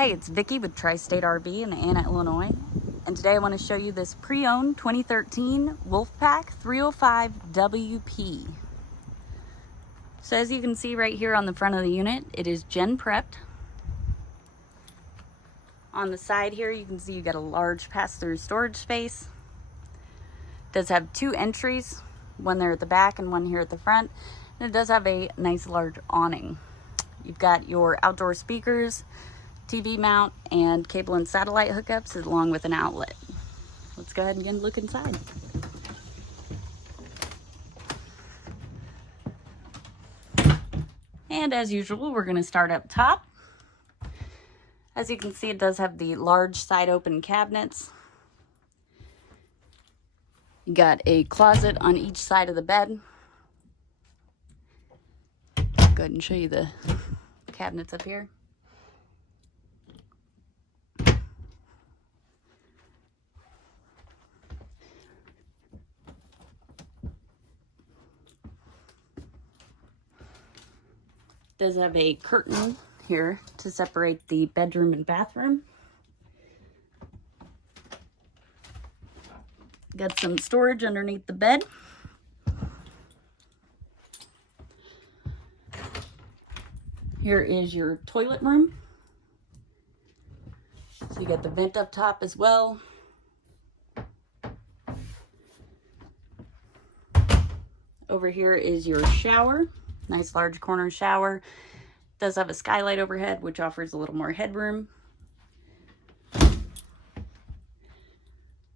Hey, it's Vicki with Tri-State RV in Anna, Illinois, and today I want to show you this pre-owned 2013 Wolfpack 305 WP. So as you can see right here on the front of the unit, it is gen prepped. On the side here, you can see you got a large pass-through storage space. It does have two entries, one there at the back and one here at the front, and it does have a nice large awning. You've got your outdoor speakers, TV mount, and cable and satellite hookups along with an outlet. Let's go ahead and get a look inside. And as usual, we're going to start up top. As you can see, it does have the large side open cabinets. You got a closet on each side of the bed. Go ahead and show you the cabinets up here. Does have a curtain here to separate the bedroom and bathroom. Got some storage underneath the bed. Here is your toilet room. So you got the vent up top as well. Over here is your shower. Nice large corner shower. Does have a skylight overhead, which offers a little more headroom.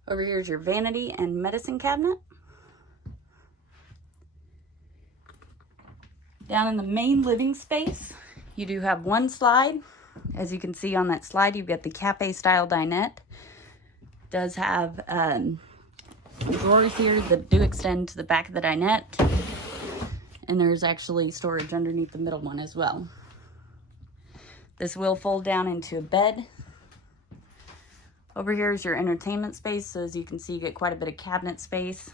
Over here is your vanity and medicine cabinet. Down in the main living space, you do have one slide. As you can see on that slide, you've got the cafe style dinette. Does have drawers here that do extend to the back of the dinette. And there's actually storage underneath the middle one as well. This will fold down into a bed. Over here is your entertainment space. So as you can see, you get quite a bit of cabinet space.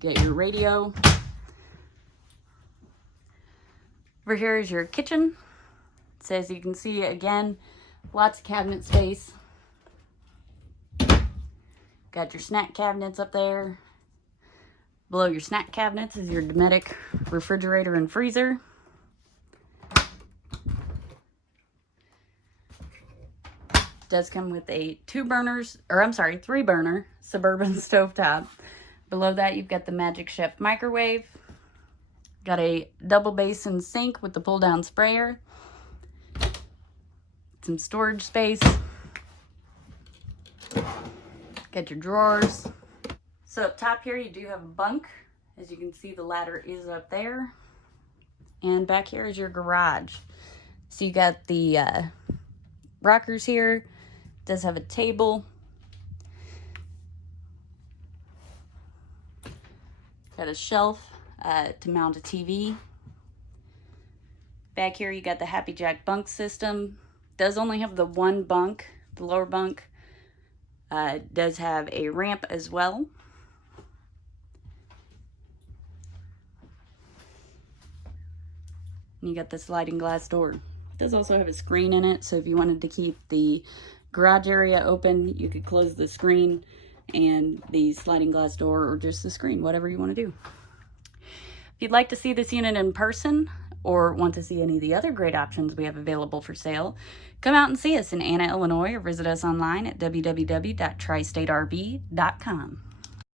Get your radio. Over here is your kitchen. So as you can see, again, lots of cabinet space. Got your snack cabinets up there. Below your snack cabinets is your Dometic refrigerator and freezer. Does come with a 3-burner Suburban stovetop. Below that, you've got the Magic Chef microwave. Got a double basin sink with the pull-down sprayer. Some storage space. Got your drawers. So up top here, you do have a bunk. As you can see, the ladder is up there. And back here is your garage. So you got the rockers here. It does have a table. Got a shelf to mount a TV. Back here, you got the Happy Jack bunk system. Does only have the one bunk, the lower bunk. Does have a ramp as well. And you got the sliding glass door. It does also have a screen in it, so if you wanted to keep the garage area open, you could close the screen and the sliding glass door, or just the screen, whatever you want to do. If you'd like to see this unit in person, or want to see any of the other great options we have available for sale, come out and see us in Anna, Illinois, or visit us online at www.tristaterv.com.